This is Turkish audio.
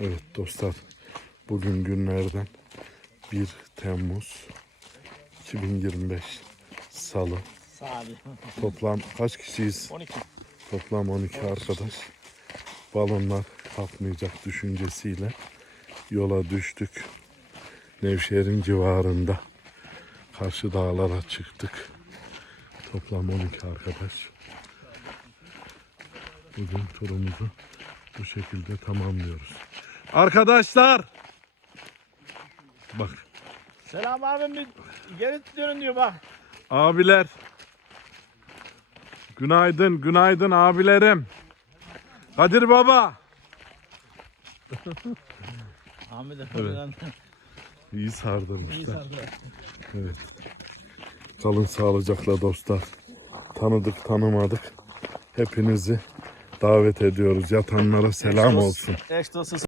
Evet dostlar. Bugün günlerden 1 Temmuz 2025 Salı. Toplam kaç kişiyiz? 12. Toplam 12 arkadaş. Balonlar kalkmayacak düşüncesiyle yola düştük. Nevşehir'in civarında karşı dağlara çıktık. Toplam 12 arkadaş. Bugün turumuzu bu şekilde tamamlıyoruz. Arkadaşlar! Bak Selam abim bir geri dönün diyor bak. abiler. Günaydın, günaydın abilerim. Kadir Baba. Ahmet Evet. İyi İyi sardırmışlar. sardı. Evet. Kalın sağlıcakla dostlar. Tanıdık tanımadık. Hepinizi davet ediyoruz. Yatanlara selam olsun. Eş dostu